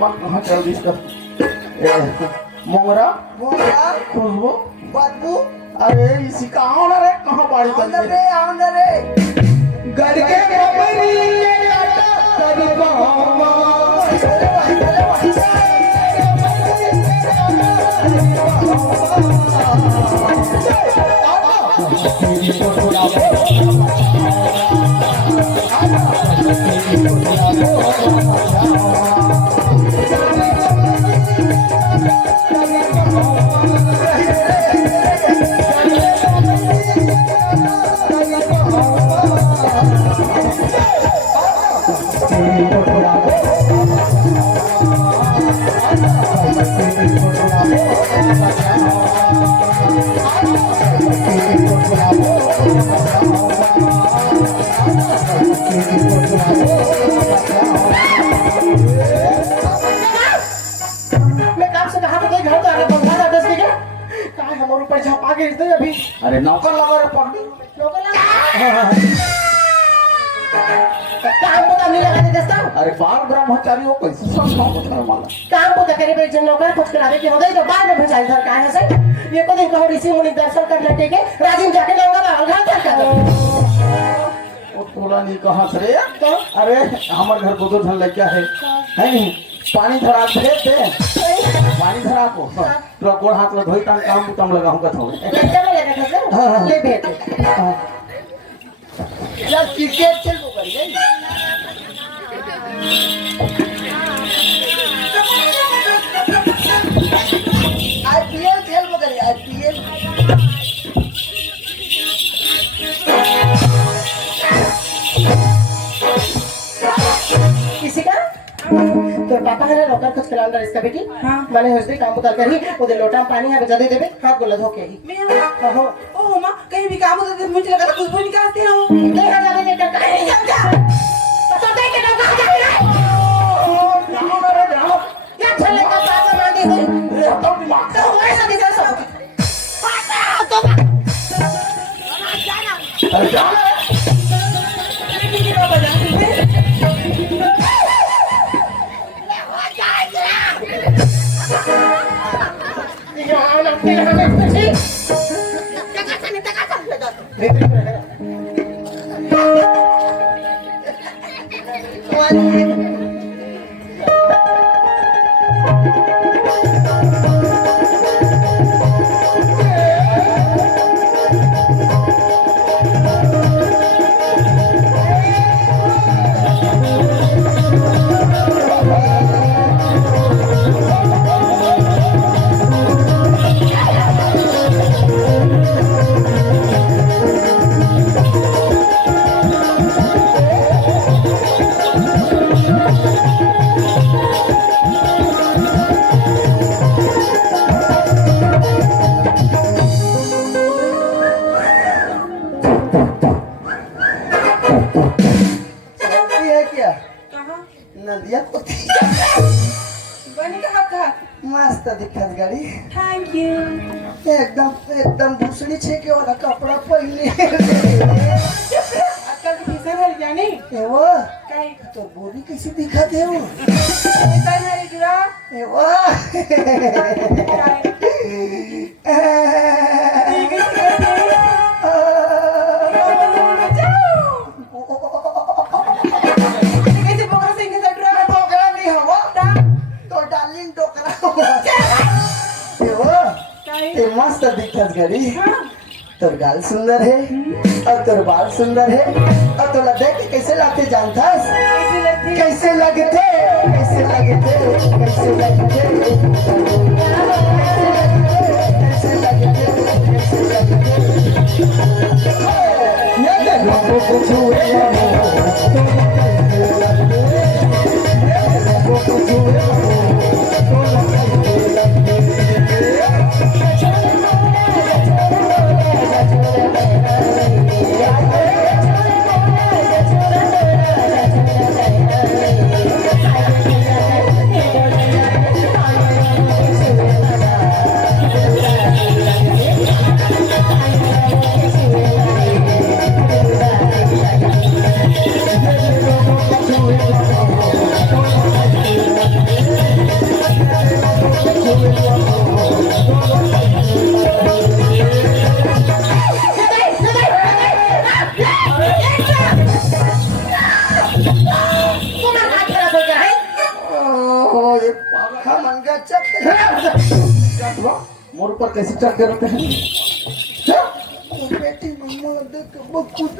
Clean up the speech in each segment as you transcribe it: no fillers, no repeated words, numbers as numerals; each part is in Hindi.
अपन कहाँ चल दी इसका मोंगरा मोंगरा खुशबू बदबू अरे इसी का आना रे कहाँ बाड़ी बन गई आउंदा रे घर के बबरी तरी बाबा अरे नौकर लगा रे पकड़ी काम को नहीं लगा दे दोस्तों अरे बाल ब्रह्मचारी हो कैसे सब काम माला काम को करे पे जन नौकर कुछ करावे के हो गई तो बाद में भेजाई सरकार है से ये को दिन कहो ऋषि मुनि दर्शन कर लेते के राजीव जाके लौंगा घर कर वो तोला नहीं कहां से रे तो अरे हमारे घर दो धन लग गया है नहीं पानी धरा भेज दे पानी धरा को तो गोड़ हाथ में धोई काम कम लगाऊंगा थोड़ा ले भेज यार क्रिकेट खेल को कर गई आईपीएल खेल को कर आईपीएल किसी का तो पापा है ना नौकर कुछ खिलाऊंगा इसका बेटी मैंने हंसते काम उतार कर ही उधर लोटा में पानी है बजा दे देवे हाथ गोला धो के ही ओ मां कहीं भी काम होता तो मुझे लगा खुशबू निकालते हो नहीं आ जाने लेकर कहीं नहीं जा पता दे के नौकर जा रहा है क्या चले का पापा मांगे हुए तो वैसा दिखा सब तो अरे जाना नदिया को बनी कहाँ था मस्त दिखत गाड़ी थैंक यू एकदम एकदम दूसरी छेके वाला कपड़ा पहने आजकल की फैशन है जानी ए वो काई तो बोली कैसी दिखत है वो फैशन है जुड़ा ए वो मस्त दिखत गड़ी तोर गाल सुंदर है और तोर बाल सुंदर है और तोला देख के कैसे लगते जानता कैसे लगते कैसे लगते कैसे लगते कैसे लगते कैसे लगते ये देखो कुछ हुए हम अंगा चक मोर पर कैसे चढ़ के रहते हैं? बेटी मम्मा देख के बहुत खुश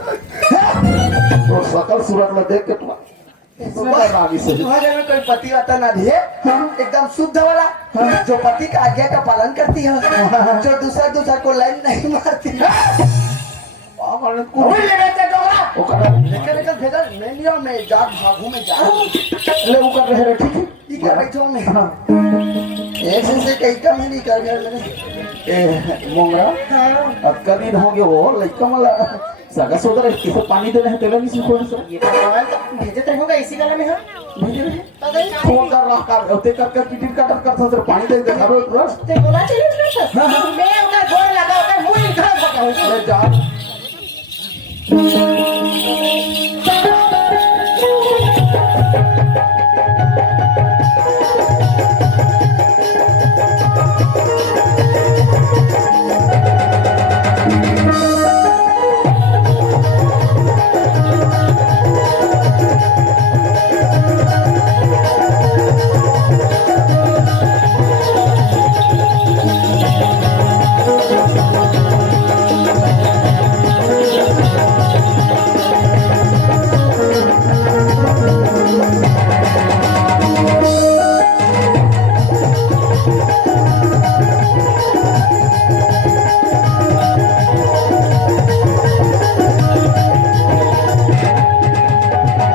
तो सकल सूरत में देख के तुम इसमें डर आगे से तुम्हारे में कोई पति वाता ना दिए एकदम शुद्ध वाला जो पति का आज्ञा का पालन करती है जो दूसरा को लाइन नहीं मारती पागल को कोई ले रहता डोरा ओकरा लेकर भेजा मैं लिया मैं जा भागू में जा ले ओकर रहे रे ठीक है ठीक है बैठो मैं एक से कई का मैं नहीं कर घर में ए मोंगरा अब कभी होगे वो लइका मला सगा सोदर इसको पानी दे रहे हैं तेल नहीं सीखो सर ये भगवान भेजे तो होगा इसी गला में हम भेज रहे हैं फोन कर रहा कर होते कर टिकट काटर करता तो पानी दे दे हरो रस ते बोला चाहिए ना सर मैं उनका गोर लगा उनका मुंह निकाल सकता हूं ले जा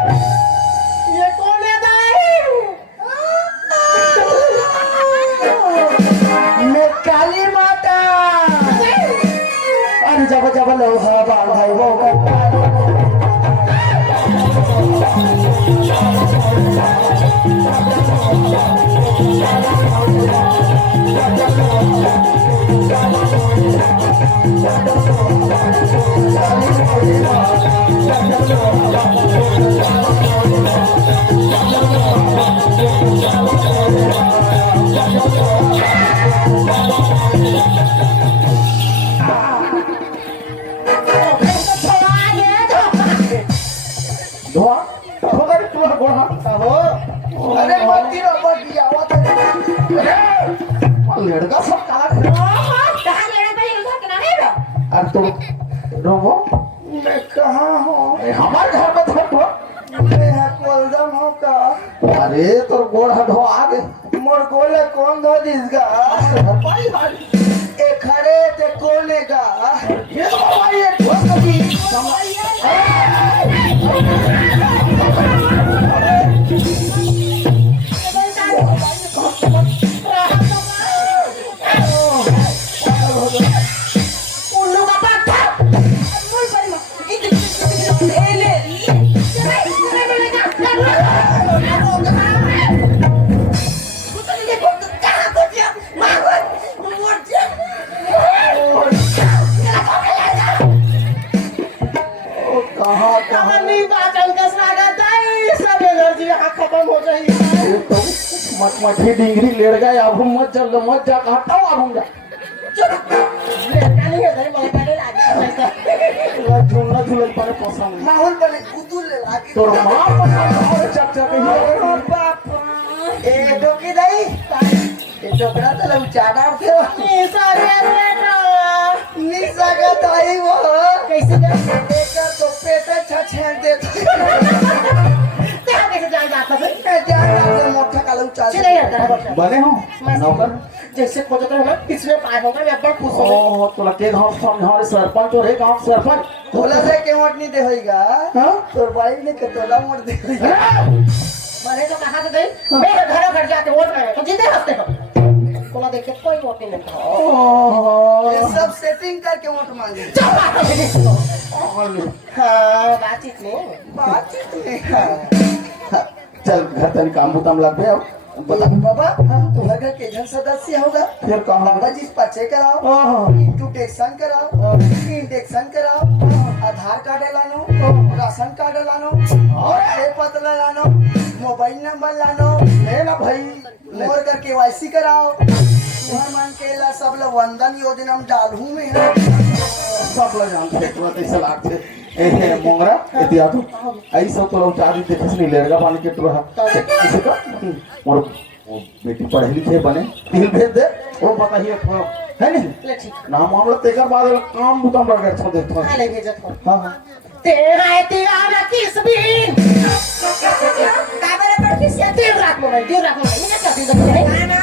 ये कौन है दाई मैं काली माता अरे जब जब लोहा बांधाई वो धोआ होगा रे तू गोड़ हाथ अरे मत दिया आवाज लड़का सब काला है कहां लेना भाई उधर किनारे पे और तो रोबो मैं कहाँ हूँ हमारे घर में था तो मैं कोलदम हूँ का अरे तो गोड़ हाथ धो आ गए मोर गोले कौन धो दिसगा भाई भाई ए खड़े ते कोने का ये तो भाई ये ठोक कभी उल्लू का पट्टा मुझ पर कहाँ कहाँ नहीं पाचन का स्वागत है सब एनर्जी यहाँ खत्म हो जाएगी ये तो मटमठी डिंगरी लेड़ गए अब हम मत चल मत जा हटाओ अब हम जा नहीं है भाई मैं पहले राजी झूलना झूल पर पसंद माहौल बने कुदू ले लाके तो मां पसंद और चक चक ही बाप ए डोकी दई ए डोकरा तो लउचाना थे नहीं सारे बेटा निसगा ताई वो कैसे कर देखा तो पेटा छछे दे कहां कैसे जान जाता है मैं जान से मोटा का लउचा चले जाता है बने हो नौकर जैसे खोजते हो ना पिछले पाए होगा मैं बड़ा खुश हो ओ तो लगे गांव हमारे सरपंच और एक गांव सरपंच तोला से के मोट नहीं दे होईगा हां तोर भाई ने के तोला मोट दे होईगा मैंने तो कहा था गई मेरे घर जाके वोट रहे तो जीते हफ्ते हो बोला देखे कोई वोट नहीं मिलता ये सब सेटिंग करके वोट मांगे हाँ बातचीत नहीं बातचीत नहीं चल घर तक काम बुतम लग गया बता बाबा तुम्हारे घर के जन सदस्य होगा फिर कहाँ बाबा जी पर्चे कराओ हाँ। इंट्रोडक्शन कराओ इंडेक्शन कराओ आधार कार्ड लानो राशन कार्ड लानो और ए पत्र लानो मोबाइल नंबर लानो ले ना भाई मोर कर केवाईसी कराओ तुम्हार मन के ला सब लोग वंदन योजना में डालू में है सब लोग जानते हैं तुरंत ऐसा लागते ए मोंगरा ए दिया तू ऐसा तो लोग चार दिन देखस नहीं लेगा पानी के टुरा इसे का और वो बेटी पढ़े लिखे बने तिल भेज दे वो बताइए थोड़ा है नहीं ले ठीक ना मामला तेकर बाद काम बुतम रख दे छोड़ दे हां ले भेजत हो हां हां तेरा दीवाना किस बिन काय बरं पण किस्सा दिन रात मोबाइल मैं चाहती हूं ना ना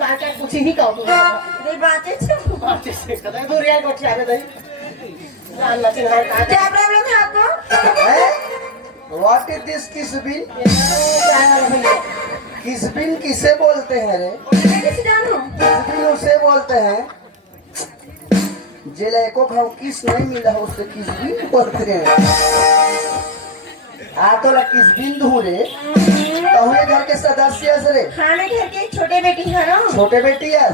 काय कुछ ही कहू रे बातें छो बात से कदे दुरिया को चाहे दई ना चिन है का क्या प्रॉब्लम है आपको व्हाट इज दिस किसबिन? क्या है भैया किसबिन किसे बोलते हैं रे? मैं कैसे जानूं किसबिन उसे बोलते हैं जिले को खाओ किस नहीं मिला है उससे किसबिन बोलते हैं। आ तो ला किसबिन ढूंढे तो हमें घर के सदस्य रे हाँ मैं घर की छोटे बेटी है ना छोटे बेटी है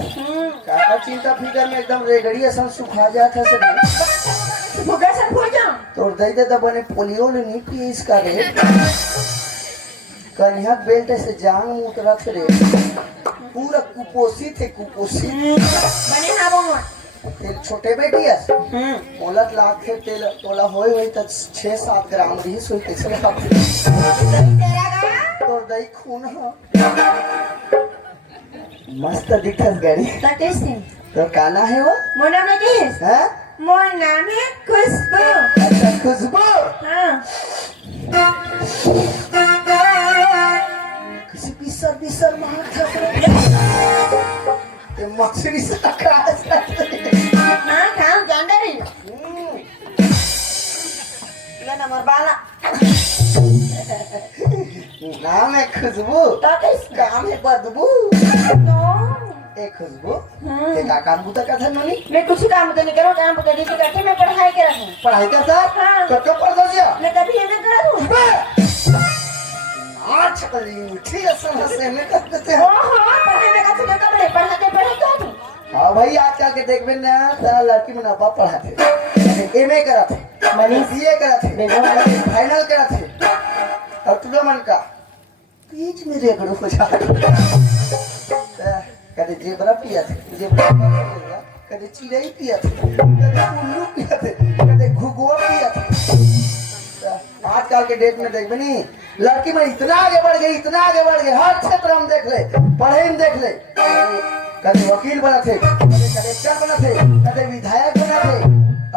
काका चिंता फिकर में एकदम रेगड़ी असन सुखा जाता सर भूखा सब हो जाऊं तो दई दे बने पोलियो ले नहीं पी इसका रे कन्या बेल्ट से जान उतरत रे पूरा कुपोषित है कुपोषित बने हाँ वो तेल छोटे बेटी है मोलत लाख है तेल तोला होई त 6-7 ग्राम रही सोई कैसे खाते तेरा का तो दई खून है मस्त दिखत गाड़ी तटेस है तो काना है वो मोर नाम है किस हैं मोर नाम है खुशबू अच्छा खुशबू हाँ किसी बिसर मार था ये मछली सा काज हाँ खाऊं जानते नहीं ले ना मोर बाला नाम है खुशबू तटेस काम है बदबू तो ए खुशबू ये का काम बुता का था ननी मैं कुछ काम तो नहीं करूँ काम तो नहीं करती मैं पढ़ाई कर रहा हूँ पढ़ाई का था हाँ। तो कब पढ़ दिया मैं कभी ये ना करा हूँ आज कली ठीक है समझ में करते थे हाँ पढ़ाई में का तो पढ़ाई तो हाँ भाई आजकल के देखबे ना तो लड़की में नब्बा पढ़ाते एमए करा थे मनी बीए करा थे फाइनल करा थे और तुझे मन का बीच में रेगड़ू हो जा कदे जेबरा पिया थे जेबरा कदे चिड़ई पिया थे कदे उल्लू पिया थे कदे घुगुआ पिया थे आजकल के डेट में देखबे नहीं लड़की में इतना आगे बढ़ गई हर क्षेत्र हम देख ले पढ़े में देख ले कदे वकील बना थे कदे कलेक्टर बना थे कदे विधायक बना थे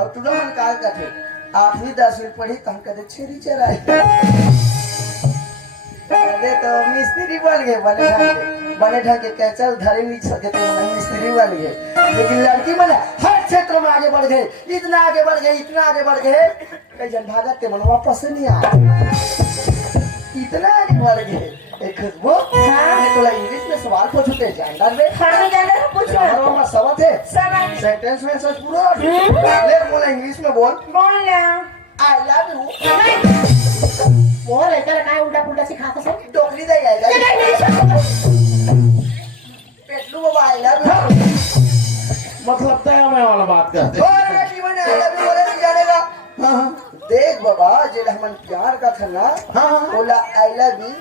और तुझे मन काल का थे 8वीं 10वीं पढ़ी तो हम कदे छेरी चराए कदे तो मिस्त्री बन गए बने ढंगे कैचल धरे नहीं सके तो मिस्त्री बन गए लेकिन लड़की बना हर क्षेत्र में आगे बढ़ गए इतना आगे बढ़ गए कई जन भागत के मन वापस नहीं आए इतना आगे बढ़ गए एक खुशबू मैं तो इंग्लिश में सवाल पूछते जानदार में हाँ मैं जानता हूँ पूछो हमारा में सवाल है सब सेंटेंस में सच पूरा ले बोला इंग्लिश में बोल बोल ना आई लव यू मोर लेकर काय उल्टा पुल्टा सिखाता से टोकरी दे जाएगा पेटलू बाबा आई लव यू मतलब तय मैं वाला बात करते और बेटी बने आई लव यू बोले नहीं जानेगा हाँ देख बाबा जे हमन प्यार का था ना हाँ बोला आई लव यू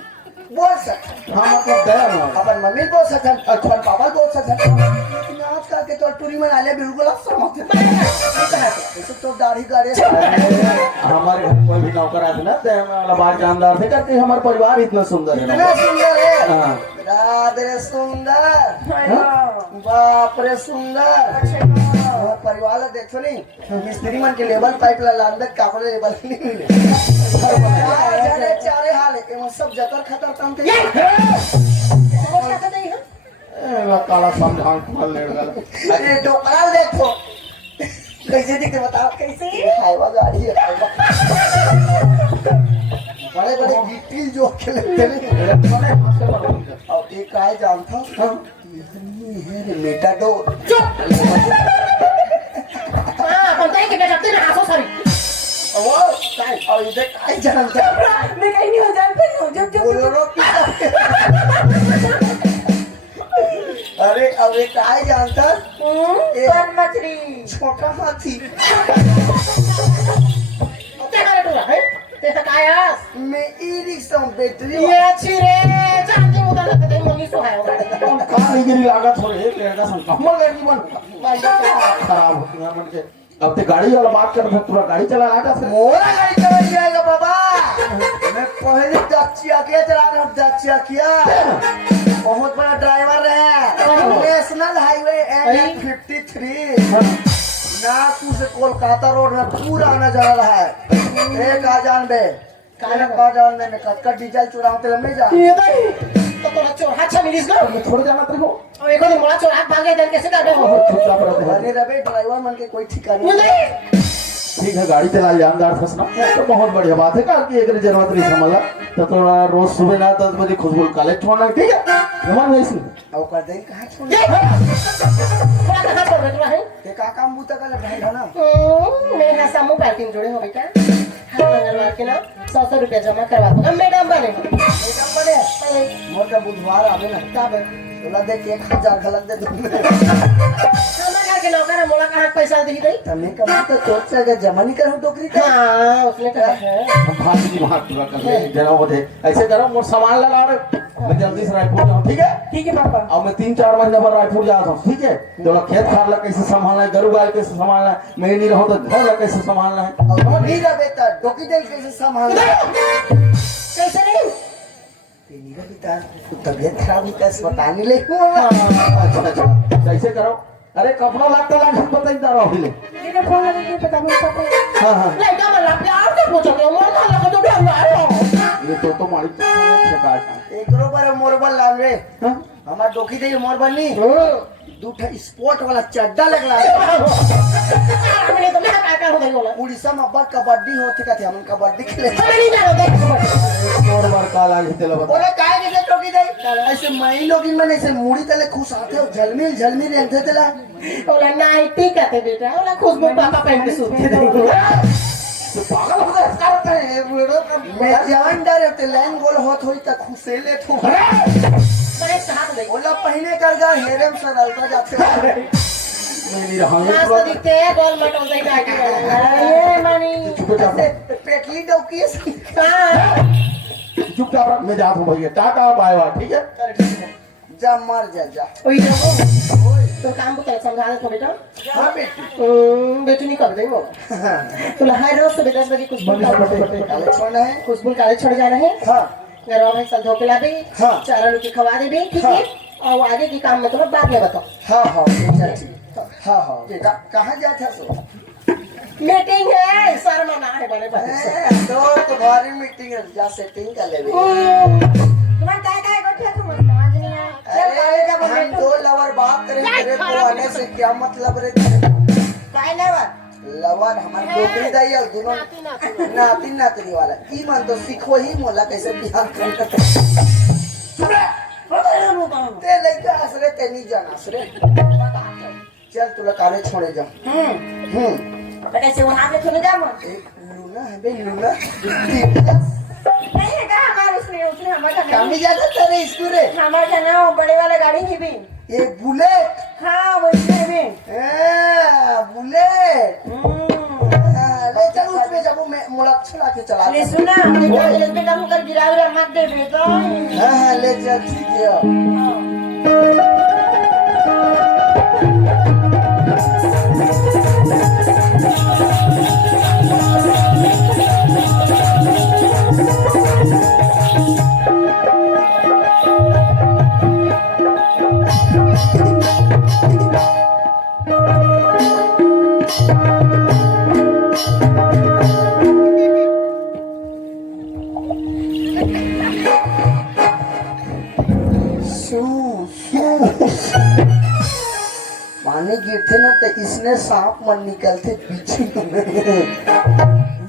बोल सकते हाँ मतलब तय मैं अपन मम्मी बोल सकन अपन पापा बोल सकन लेकिन आजकल के तो टूरी में आले बिल्कुल समझ ऐसे तो दाढ़ी गाड़े हमारे घर कोई भी नौकर आते ना तय मैं वाला बात जानदार थे करते हमारा परिवार इतना सुंदर है इतना सुंदर है हाँ राधे सुंदर हाँ बाप रे सुंदर हमारा परिवार ला देखो नहीं मिस्त्री मन के लेवल पाइप ला लांदर कापड़े लेवल नहीं मिले जाने चारे हाल है सब जतर खतर तम के काला समझान खोल ले गया अरे डोकराल देखो कैसे दिखे बताओ कैसे हाईवा गाड़ी है हाईवा बड़े बड़े गिट्टी जो खेलते हैं अब एक काय जानता ये है रे मेटाडोर हां पण काय के जाते ना आसो सरी वो काय और इधर काय जानता मैं कहीं नहीं हो जानती हूँ जब बोलोरो अरे अब ये काय जानता कौन मछली छोटा हाथी ते करे तू है ते काय आस मैं ई रिक्शा बैटरी ये छिरे चांदी उदा ना ते मनी सो है कहाँ नहीं गिरी लागत हो रही है लड़का संग कमल लड़की बन खराब होती है मन के अब ते गाड़ी वाला बात कर पूरा गाड़ी चला रहा था। मोरा गाड़ी चला जाएगा बाबा। मैं पहले दक्षिया किया चला रहा हूँ, दक्षिया किया बहुत बड़ा ड्राइवर है। नेशनल हाईवे NH-53 नागपुर से कोलकाता रोड में पूरा आना जा रहा है। एक आजान बे आजान में कटका डीजल चुराऊं तेरे में जा। ये नहीं तो तोरा चोर हाथ मिलिस ना मैं छोड़ जाना तेरे को। और एको दिन मोला चोर हाथ भागे देन कैसे काटे हो चुपचाप रहते हैं। अरे रबे ड्राइवर मन के कोई ठिकाना ये नहीं। नहीं ठीक है गाड़ी चला जानदार फंसना तो बहुत बढ़िया बात है कि एक जरूरत नहीं समझला तो थोड़ा रोज सुबह ना 10 बजे खुशबू कॉलेज छोड़ना ठीक है जमान है इसमें। अब कर दे कहां छोड़ थोड़ा कहां पर बैठा है के का काम बूता का भाई है ना। मेरे यहाँ सामू पार्किंग जोड़े हो बेटा हर मंगलवार के ना 100 रुपया जमा करवा दूंगा मैडम बने एकदम बड़े मोर का बुधवार आवे ना तब तोला देख 1000 गलत दे दूं। हमारा के नौकर है मोला कहां पैसा दी गई तमे कम तो चोट से अगर जमा नहीं करूं टोकरी का। हां उसने कहा है हम फांसी की बात पूरा कर ले जना होते ऐसे करो मोर सामान लगा रहे मैं जल्दी से रायपुर जाऊं ठीक है पापा अब मैं 3-4 महीने बाद रायपुर जाता हूँ ठीक है तो खेत खार ला कैसे संभालना है गरु गाय कैसे संभालना है मैं नहीं रहो तो घर ला कैसे संभालना है और वो नहीं रहे बेटा डोकी दिल कैसे संभालना कैसे नहीं तेरी रही बेटा तबीयत खराब हुई कैसे बताने ले अच्छा कैसे करो अरे कपड़ा लगता लाग हम पता ही ना रहो हिले मैंने फोन लगा के पता नहीं पापा हाँ लड़का वाला प्यार से पूछो मोर ना लगा तो डर रहा ये तो मालिक अच्छा काटना एकरो पर मोरबल लाग रे हाँ हमार डोकी दे मोरबल नहीं है दूठा स्पोर्ट वाला चड्डा लगला हमने तो मैं काका हो गई बोला उड़ीसा में बड़ कबड्डी होती का थे हम कबड्डी खेले हमें नहीं जाना देख और बार काला हिते लो बता बोले काहे के टोकी दे ऐसे मई लोग इन में ऐसे मुड़ी तले खुश आते हो झलमिल झलमिल रहते तला बोला नहीं ठीक है बेटा बोला खुशबू पापा पहन के सूते देंगे तो पागल हो गया इसका होता है ये बुढ़ो मैं जान डरे ते लाइन गोल होत होई त खुसेले थू मैं साथ ले बोला पहने कर जा हेरम से डलता जाते नहीं रहा ये मस्त पूरा दिखते हैं गोल मटोल दे जाके ये मानी चुपचाप पेटली डोकी हां चुपचाप रह मैं जाता हूँ भैया टाटा बाय बाय ठीक है जा मर जा जा ओए देखो तो काम को समझा दे तो बेटा हां बेटी बेटी नहीं कर देंगे तो हर रोज सुबह 10 बजे काले छोड़ना है खुशबू काले छोड़ जा रहे हैं हां घर में सल धो के ला दे हाँ। चारा रोटी खवा दे भी ठीक है और आगे की काम मतलब बाद में बताओ हां हां ठीक हां हां बेटा कहां जा था सो मीटिंग है सर मना है बड़े बड़े तो तुम्हारी मीटिंग है जा सेटिंग कर ले तुम्हारा काय बैठे तुम समझ नहीं आया अरे जब हम दो लवर बात करें तेरे को आने से क्या मतलब रे काय लवर लवर हमारे डोकरी दाई और दोनों नाती नातरी वाला ई मन तो सीखो ही मोला कैसे बिहार करते ते लइका असरे ते नहीं जाना असरे चल तुला काले छोड़े जा कैसे वहां पे चले जा मन एक लूना है बे लूना नहीं है का हमारे उसने हमारा कामी जाता तेरे स्कूल रे हमारा ना बड़े वाले गाड़ी ही भी ये बुलेट हाँ वैसे भी बुलेट ले चल उसमें जब मैं मोला चला के चला ले सुना हमने पे काम कर गिरा मत दे बेटा हां ले चल ठीक है पानी गिरते ना तो इसने सांप मन निकलते पीछे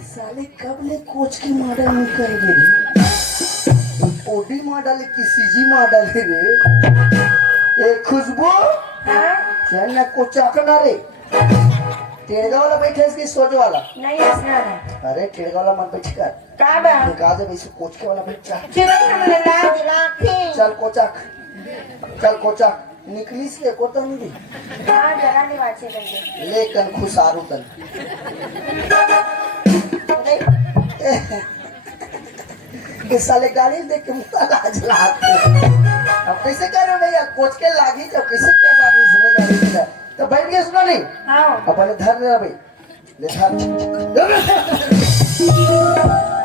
साले कब ले कोच की मॉडल निकल गई ओडी मॉडल की सीजी मॉडल है रे ए खुशबू चल ना कोचाकना रे टेढ़गा वाला बैठे इसकी सोच वाला नहीं हंसना है अरे टेढ़गा वाला मत बैठ कर का बा निकाल दे वैसे कोच के वाला बैठ जा चिरंग हमने लाज राखी चल कोचाक निकली से को तो नहीं हां जरा नहीं वाचे करके लेकिन खुशारू तन इस साले गाड़ी देख के मुंह लाज लाते अब कैसे करो भैया कोच के लागी जब कैसे कर गाड़ी सुने गाड़ी सुने तो बैठ गया सुना नहीं हां अपने धर रहे भाई ले धर।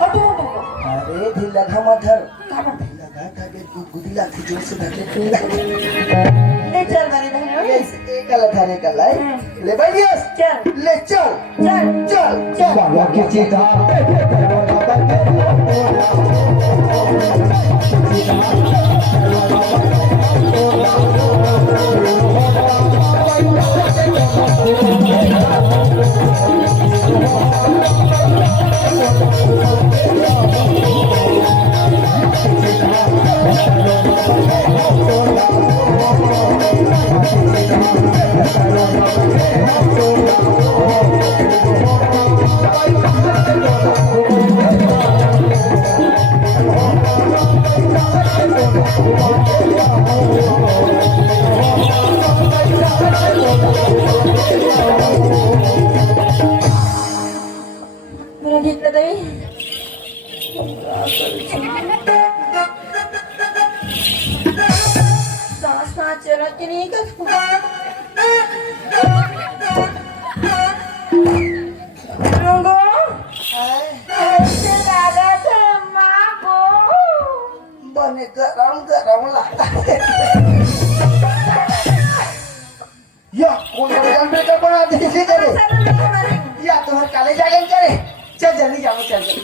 हटो हटो अरे ढील लगा मत धर। लगा था कि गुदी लाती जोर से धर ले चल मेरे बहन ले। एक अलग धर एक अलग। ले भाई यस। चल ले चल चल चल चल बाबा की चीता मेरा गीत बताइए सांस ना चला कि नहीं कर रंगो ऐसे लगा था माँ को बने गरम गरम लगता है। या कौन जान बेटा बना दे इसी करे या तुम्हारे काले जागन करे। चल जल्दी जाओ चल जल्दी।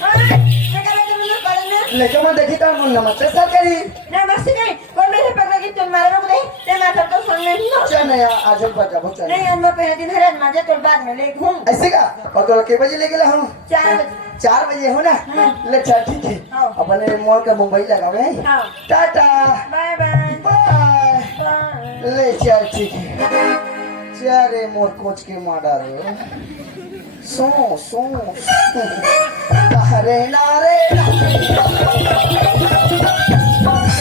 लेकिन मैं देखी था नमस्ते सर करी। नमस्ते नहीं कौन मेरे पकड़ के तुम मारो नहीं ते मैं तो सुन नहीं चल नहीं आज बजा बहुत चल। नहीं मैं पहले दिन हरे मजे तो बाद में ले घूम ऐसे का और तो के बजे लेके ला हम 4 बजे 4 बजे हो ना। ले चल ठीक है हाँ। अपने मोर का मुंबई लगावे हाँ। Tata bye bye bye. Bye ले चल ठीक है। चारे मोर कोच के माडा रो सो सो अरे नारे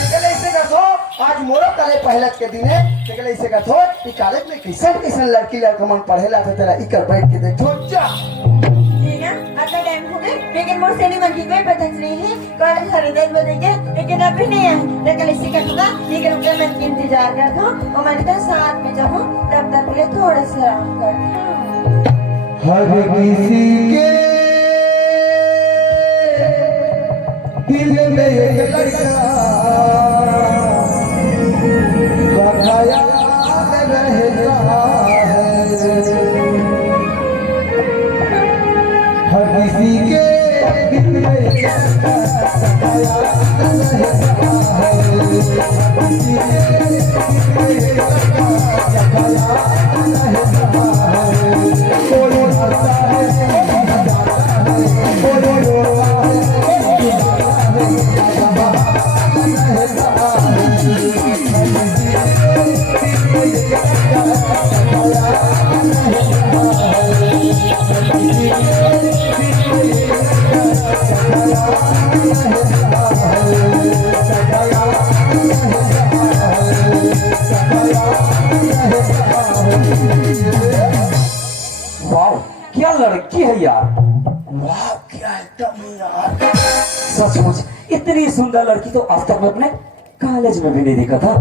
चले इसे का थो आज मोरो काले पहलत के दिन है चले इसे का थो कि कॉलेज में कैसन कैसन लड़की लड़का मन पढ़ेला तो तेरा इकर बैठ के देखो जा ठीक है आता टाइम हो गया लेकिन मोर सेनी मन की कोई पता नहीं है कॉलेज हर दिन बजेंगे लेकिन अभी नहीं है लेकिन इसी का होगा लेकिन उनका मैं इंतजार करता हूँ और मैंने कहा साथ में जाऊँ तब तक के लिए थोड़ा सा आराम करता हूँ हर किसी के दिल में एक लड़का बताया रहता है। हर किसी के दिल में एक लड़का बताया रहता है। हर किसी के दिल में एक लड़का बताया रहता है। कोई हंसता है कोई रोता है वाह क्या लड़की है यार। वाह क्या एकदम यार। सचमुच इतनी सुंदर लड़की तो आज तक मैं अपने कॉलेज में भी नहीं देखा था।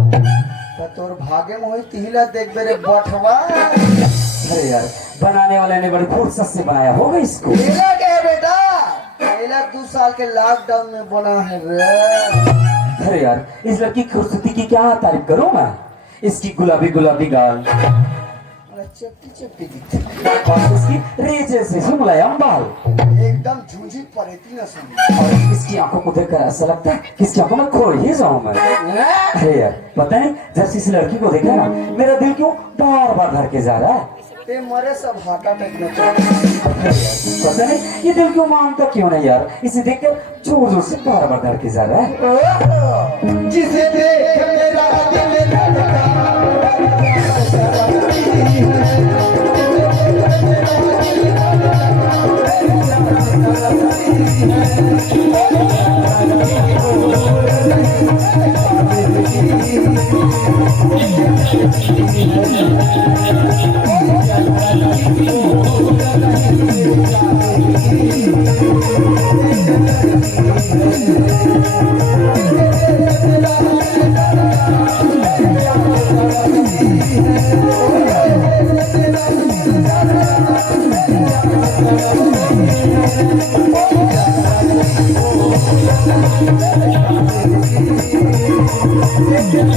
तो तोर भागे में हुई तिहला देख बेरे बठवा। अरे यार बनाने वाले ने बड़ी फुर्सत से बनाया होगा इसको। पहला क्या है बेटा पहला 2 साल के लॉकडाउन में बना है रे। अरे यार इस लड़की की खूबसूरती की क्या तारीफ करूं मैं। इसकी गुलाबी गुलाबी गाल चपटी चपटी दिखती और इसकी रेजे से मुलायम बाल एकदम झूझी परेती न सुन। और इसकी आंखों को देखकर ऐसा लगता है कि इसकी आंखों में खो ही जाऊं मैं। अरे यार पता नहीं जब से इस लड़की को देखा ना मेरा दिल क्यों बार बार धड़के जा रहा है। ते मरे सब हार्ट अटैक में चल। पता नहीं ये दिल क्यों मानता क्यों नहीं यार। इसे देखकर जोर जोर से बार बार धड़के जा रहा है। जिसे देख मेरा दिल धड़का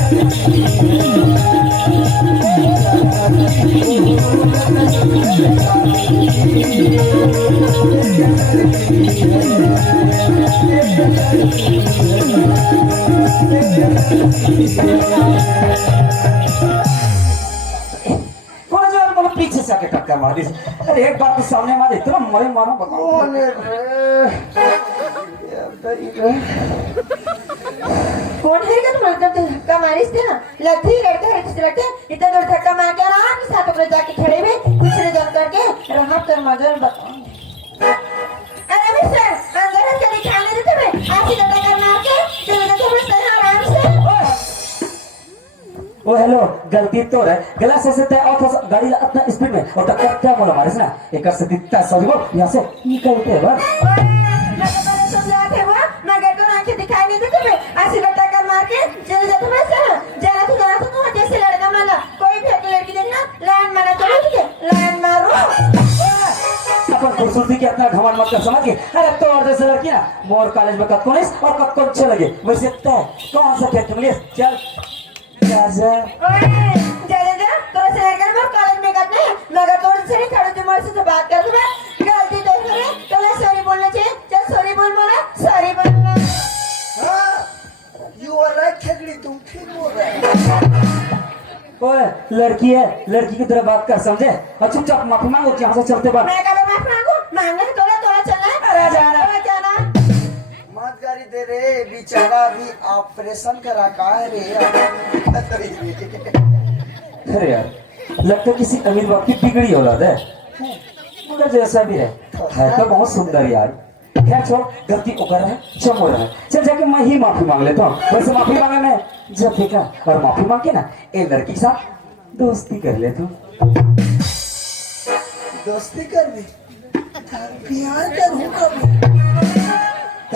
थोड़ा जो मतलब पीछे से आके टक्कर मार दी। अरे एक बार तो सामने मारे इतना मरे मारो बताओ। कौन है रे? यार दई रे। कौन है क्या तुम्हारे तो धक्का मारिस थे ना लगती लड़ते इतना दूर धक्का मार के आराम से साथ में जाके खड़े हुए कुछ नहीं जान करके रहा कर मजा बताओ। अरे मिस्टर अंदर से दिखाने देते मैं ऐसे धक्का मार के चले जाते मैं सही आराम से। ओ हेलो गलती तो है गला से तय और थोड़ा गाड़ी अपना स्पीड में और टक्कर क्या बोला मारे ना एक से दिखता सॉरी वो यहां से निकलते हैं बस। मैं तो पहले समझाते हुआ मगर तो आंखें दिखाई नहीं देते मैं ऐसे धक्का मार के चले जाते मैं सही जरा तो जैसे लड़का माना कोई भी एक लड़की देखना लाइन मारा तो लाइन मारो। अपन खूबसूरती के अपना घमंड मत कर समझ के। अरे तो और जैसे लड़की ना मोर कॉलेज में कब पुलिस और कब अच्छे लगे वैसे तय कौन सा क्या पुलिस चल जा जा तो से लेकर मैं कॉलेज में करते हैं मगर तो से नहीं खड़े तुम्हारे से बात कर मैं गलती तो करे तो मैं सॉरी बोलना चाहिए चल सॉरी बोला सॉरी बोलना। हाँ यू आर राइट खेगड़ी तुम ठीक बोल रहे हो। ओए लड़की है लड़की की तरह बात कर समझे और चुपचाप माफी मांगो यहाँ से चलते बात। मैं कब माफ मांगू मांगने से थोड़ा चलना है। अरे जाना मत गाड़ी दे रे बेचारा अभी ऑपरेशन करा का है रे। अरे यार लगता किसी अमीर बाप की बिगड़ी औलाद है मगर जैसा भी है तो बहुत सुंदर यार। खैर छोड़ गलती वो कर रहा है क्षम हो रहा है चल जाके मैं ही माफी मांग लेता हूँ। वैसे माफी मांगा मैं जब देखा और माफी मांग के ना एक लड़की के साथ दोस्ती कर ले तू। दोस्ती कर भी प्यार करूँ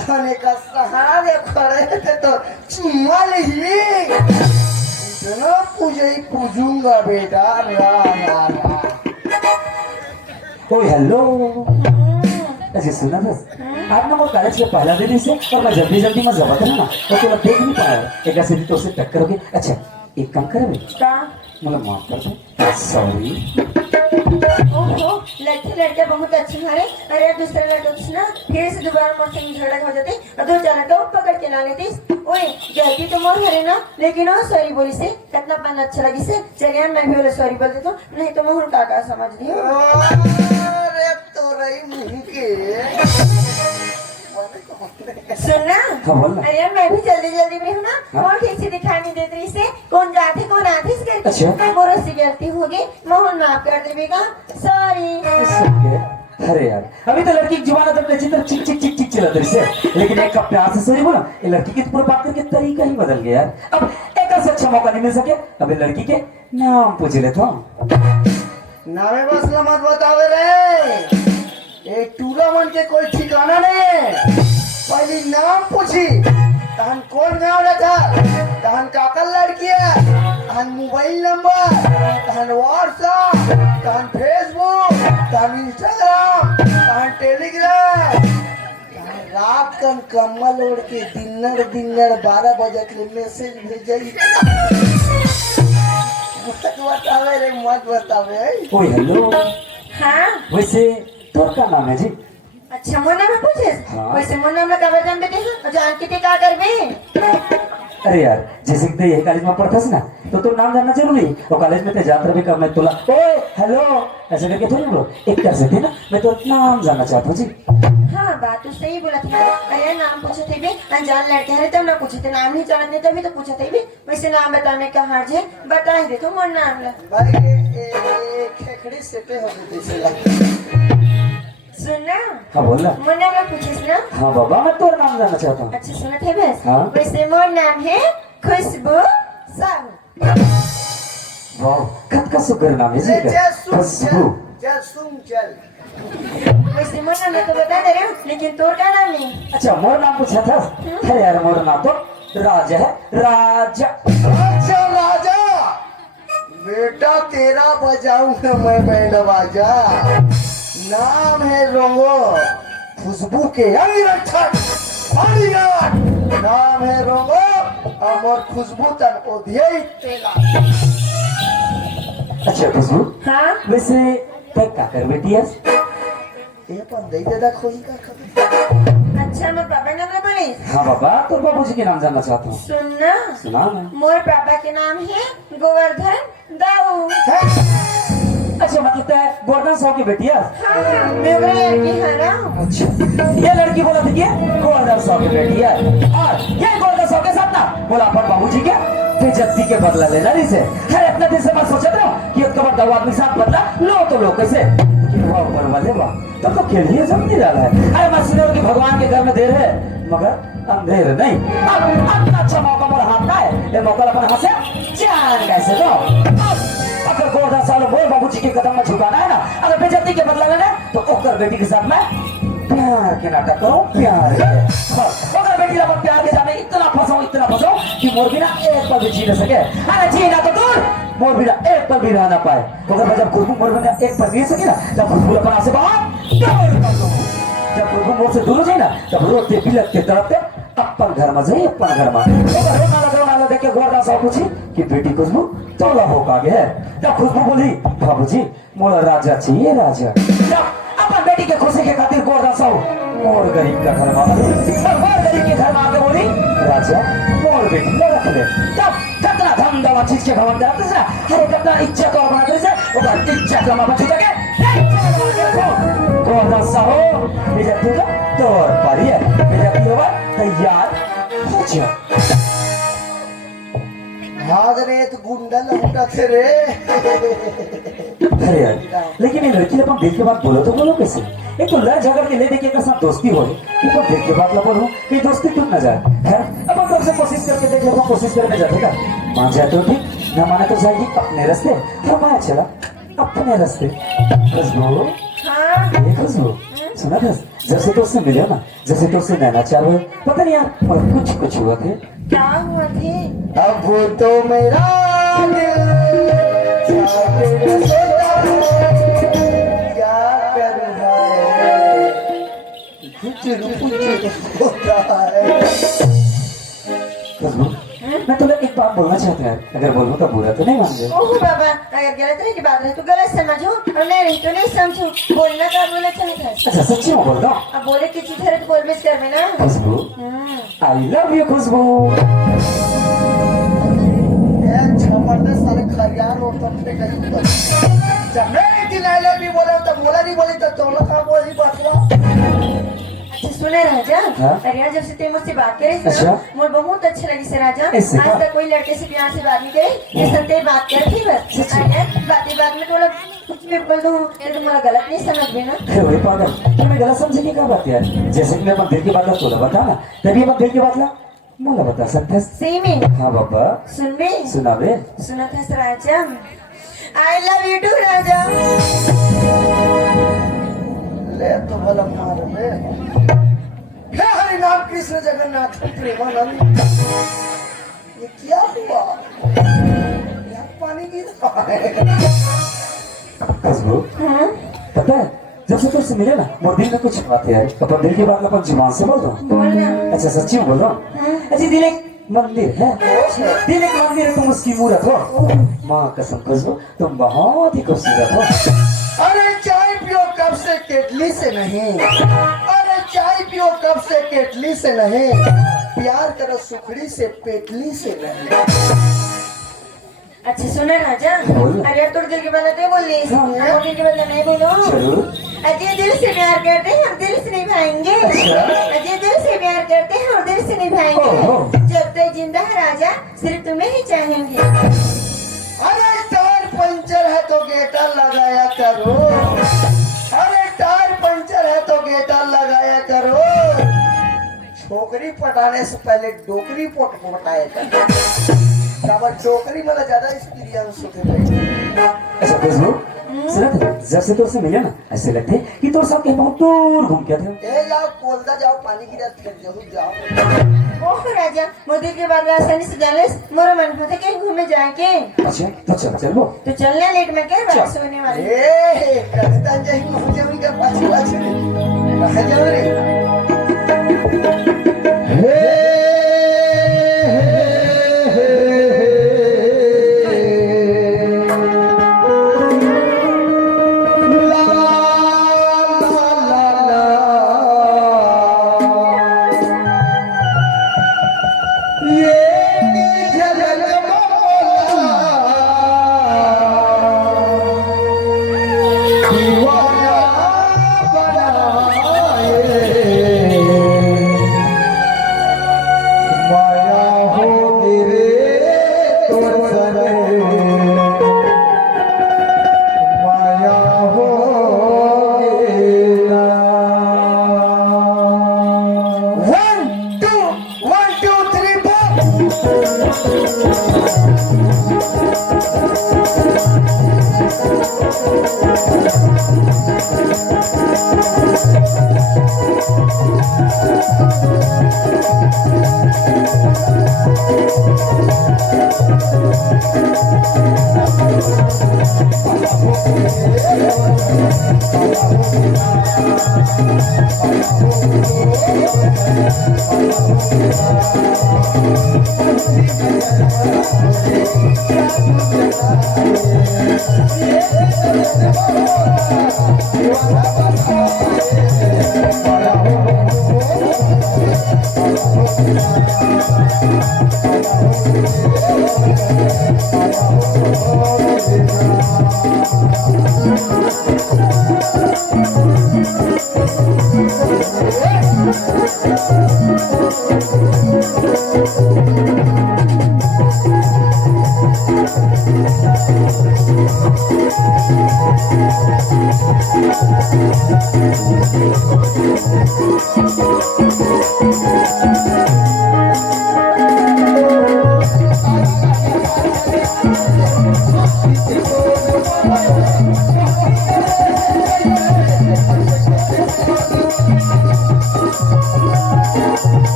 थाने का सहारा दे खड़े थे तो चुम्मा लीजिए इतना पूजूंगा बेटा ना ना ना। ओ हेलो ऐसे सुना बस आज ना वो कॉलेज के पहला दिन से और मैं जल्दी में जमा करना तो मैं देख नहीं पाया एक ऐसे भी तो उससे टक्कर हो गई। अच्छा एक काम करे मतलब माफ कर दो सॉरी। ओहो लड़के बहुत अच्छे हमारे अरे दूसरे लड़के से ना फिर से दोबारा मुझसे झगड़ा हो जाते और दो चार लड़का पकड़ के ला लेते ओए गलती तो मोर हरे ना लेकिन वो सॉरी बोली से कितना पन अच्छा लगी से चलिए मैं भी बोले सॉरी बोल देता हूँ नहीं तो मोहन काका समझ रही हूँ। अरे तो रही मुंह के सुनना हाँ बोल ना। अरे मैं भी जल्दी में हूँ ना और ठीक से दिखाई नहीं देती से कौन जाते कौन आते इस करके अच्छा। मोर से गलती होगी मोहन माफ कर देगा सॉरी। अरे यार अभी तो लड़की की जुबान तो चित्र चिक चिक चिक चिक चला रही से लेकिन एक का प्यार से सॉरी बोला ये लड़की की पूरा बात करके तरीका ही बदल गया यार। अब एक से अच्छा मौका नहीं मिल सके अभी लड़की के नाम पूछ लेता हूँ। नामे बस मत बतावे रे एक टूर्नामेंट के कोई ठिकाना नहीं पहले नाम पूछी तहन कौन गाँव रहता तहन काकल लड़की है तहन मोबाइल नंबर तहन व्हाट्सएप तहन फेसबुक तहन इंस्टाग्राम तहन टेलीग्राम तहन रात कन कम्बल ओढ़ के दिनर 12 बजे के मैसेज भेजई। बतावे रे मत बतावे। ओ हेलो हाँ वैसे तोर का नाम है जी? अच्छा मोना में पूछे हाँ। वैसे मोना में कबर जान बेटे हैं जान के क्या करबे। अरे यार जैसे कि ये कॉलेज में पढ़ता ना तो नाम जानना जरूरी और कॉलेज में ते जाकर भी कर मैं तुला ओए हेलो ऐसे करके थोड़ी बोलो एक कर सकते ना मैं तो नाम जानना चाहता हूँ जी। हाँ बात तो सही बोला था अरे नाम पूछे थे भी अनजान लड़के हैं तब ना पूछे थे नाम नहीं जानते तभी तो पूछे थे भी वैसे नाम बताने का हर्ज है बता ही दे तो मोर नाम ला भाई ये खेखड़ी सेटे हो गई थी सुनना। हाँ बोल ना। मोर नाम पूछे ना। हाँ बाबा मैं तो नाम जानना चाहता हूँ। अच्छा सुना थे बस हाँ? वैसे मोर नाम है खुशबू साहू। वाह कत का सुगर नाम है जी खुशबू। चल वैसे मोर नाम तो बता दे रहे हूँ लेकिन तोर का नाम नहीं। अच्छा मोर नाम पूछा था अरे यार मोर नाम तो राजा है राजा। अच्छा राजा बेटा तेरा बजाऊंगा मैं बैंड बाजा नाम है रोंगो खुशबू के अंग रक्षक बॉडीगार्ड नाम है रोंगो अमर खुशबू तन ओधिये तेला अच्छा खुशबू हाँ वैसे तय का कर बेटी है ये पर दे दे खोई का खबर अच्छा मैं पापा नाम में बोली हाँ बाबा तो बाबूजी के नाम जानना चाहता हूँ सुनना सुना ना मोर पापा के नाम है गोवर्धन दाऊ अच्छा मतलब तय गोवर्धन साहब की बेटी है हाँ मैं ओकरा लड़की है ना अच्छा ये लड़की बोला थी क्या गोवर्धन साहब की बेटी है और ये गोवर्धन साहब के साथ ना बोला अपन बाबूजी के बेइज्जती के बदला लेना नहीं से अरे इतना दिन से मैं सोचा था कि एक कबर दवा आदमी साथ बदला लो तो लो कैसे लेकिन वाह ऊपर वाले वाह तब तो खेलिए सब नहीं डाला है अरे मैं सुना कि भगवान के घर में देर है मगर अंधेर नहीं अब इतना अच्छा मौका मेरा हाथ का है ये मौका अपन हाथ से जान कैसे दो अगर गोवर्धन साहब मोर बाबूजी के कदम में झुकाना है ना अगर बेइज्जती के बदला लेना तो ओकर बेटी के साथ में प्यार के नाटक करो प्यार के बस अगर बेटी अपन प्यार के जाने इतना फंसाऊं कि मोर बिना एक पल भी जी न सके अरे जी ना तो दूर मोर बिना एक पल भी रह ना पाए अगर जब खुशबू मोर बिना एक पल जी सके ना तब खुशबू अपन आपसे बहुत दूर कर दूं जब खुशबू मोर से दूर हो जाए ना तब रोते बिलखते तड़पते अपन घर में जाइए अपन घर में अगर रोना लगा देख के गोवर्धन साहब पूछी कि बेटी खुशबू तोला हो का गया तब खुशबू बोली बाबूजी मोर राजा चाहिए राजा तब अपन बेटी के खुशी के खातिर गोवर्धन साहब मोर गरीब का घर में और मोर गरीब के घर में आके बोली राजा मोर बेटी ले रख ले तब कितना धन दवा चीज के घमंड करते से अरे कितना इज्जत और बनाते से ओकर इज्जत रमा बच्चे के गोवर्धन साहब इज्जत का तौर पर ये इज्जत के बाद तैयार हो जा भाग रे तो गुंडा लौटा थे रे अरे यार लेकिन ये लड़की अपन देख के बात बोलो तो बोलो कैसे एक तो लड़ झगड़ के ले देखे के साथ दोस्ती हो रही तो देख के बात ला बोलो कि दोस्ती टूट ना जाए खैर अपन तरफ से कोशिश करके देख लो कोशिश करके जाएगा मान जाए तो ठीक ना माने तो जाएगी अपने रास्ते और मैं चला अपने रास्ते खुशबू हाँ ये खुशबू सुना था जब से तो उससे मिले ना जैसे तो उससे नैना चार हुए पता नहीं यार और कुछ हुआ थे क्या हुआ थे अब वो तो मेरा दिल चाहते न सोता क्या कर है कुछ होता है खुशबू मैं तुम्हें एक बात बोलना चाहता है अगर बोलूं तो बुरा तो नहीं मान जाए ओह बाबा अगर गलत रही की बात है तो गलत समझो और नहीं तो नहीं समझो बोलना का बोलना चाहता है अच्छा सच्ची में बोल रहा हूँ अब बोले किसी तरह तो बोल बेच कर में ना खुशबू आई लव यू खुशबू छमरने सारे खरियार और तब पे कहीं पर जब मैं एक दिन आई लव यू बोला तो बोला नहीं बोली तो तुम लोग बोली बात अच्छा सुने राजा हाँ? अरे यार जब से ते मुझसे बात करे अच्छा? मुझे बहुत अच्छा लगी से राजा ऐसे आज का? तक कोई लड़के से प्यार से बात नहीं करे ये संते बात कर थी बस सच्ची? अरे बात में थोड़ा कुछ भी बोल दूं ये तुम्हारा गलत नहीं समझ में ना अरे वही पागल तुम्हें गलत समझे की क्या बात है यार जैसे कि मैं अपन दिल की बात ला तोला बता ना तभी अपन दिल की बात ला मोला बता सकते हैं सही में हाँ बाबा सुन बे सुना बे सुना था राजा आई लव यू टू राजा ले तो भला मार ले हे हरि नाम कृष्ण जगन्नाथ प्रेमानंद ये क्या हुआ यहाँ पानी गिर रहा है खुशबू पता है जब से तुझसे मिले ना वो दिल में कुछ बात है यार अपन दिल की बात अपन जुबान से बोल रहा हूँ बोलना अच्छा सच्ची में बोल रहा हूँ अच्छा दिल एक मंदिर है दिल एक मंदिर है तुम उसकी मूर्त हो माँ कसम खुशबू तुम बहुत ही खूबसूरत हो अरे चाय पियो कब से केटली से नहीं अरे चाय पियो कब से केटली से नहीं प्यार करो सुखड़ी से पेटली से नहीं अच्छा सुना राजा बोल। अरे यार थोड़ी देर के बाद नहीं बोल रही हाँ। थोड़ी देर के बाद नहीं बोलो जरूर अजय दिल से प्यार करते हैं हम दिल से निभाएंगे अच्छा। अजय दिल से प्यार करते हैं हम दिल से निभाएंगे ओहो। जब तक जिंदा है राजा सिर्फ तुम्हें ही चाहेंगे अरे टायर पंचर है तो गेटा लगाया करो अरे टायर पंचर है तो गेटा लगाया करो छोकरी पटाने से पहले डोकरी पटाया करो डोकरी मतलब ज्यादा एक्सपीरियंस होते अच्छा खुशबू सुना था जब से तुझसे मिले ना ऐसे लगते कि तोर साथ कहीं बहुत दूर घूम के थे ए जाओ कोलदा जाओ पानी की रात फिर जरूर जाओ ओह राजा मोदी के बाद आसानी से जाने मोरा मन होता कहीं घूमने जाके अच्छा तो चल चल वो तो चलना लेट में क्या चल। बात सोने वाली ए कविता जही मुझे उनका पाछे पाछे कहा जाओ रे हे दीवाना बनाए माया हो गिरे तो सरे माया हो गिरा 1 2 3 4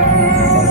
Thank you.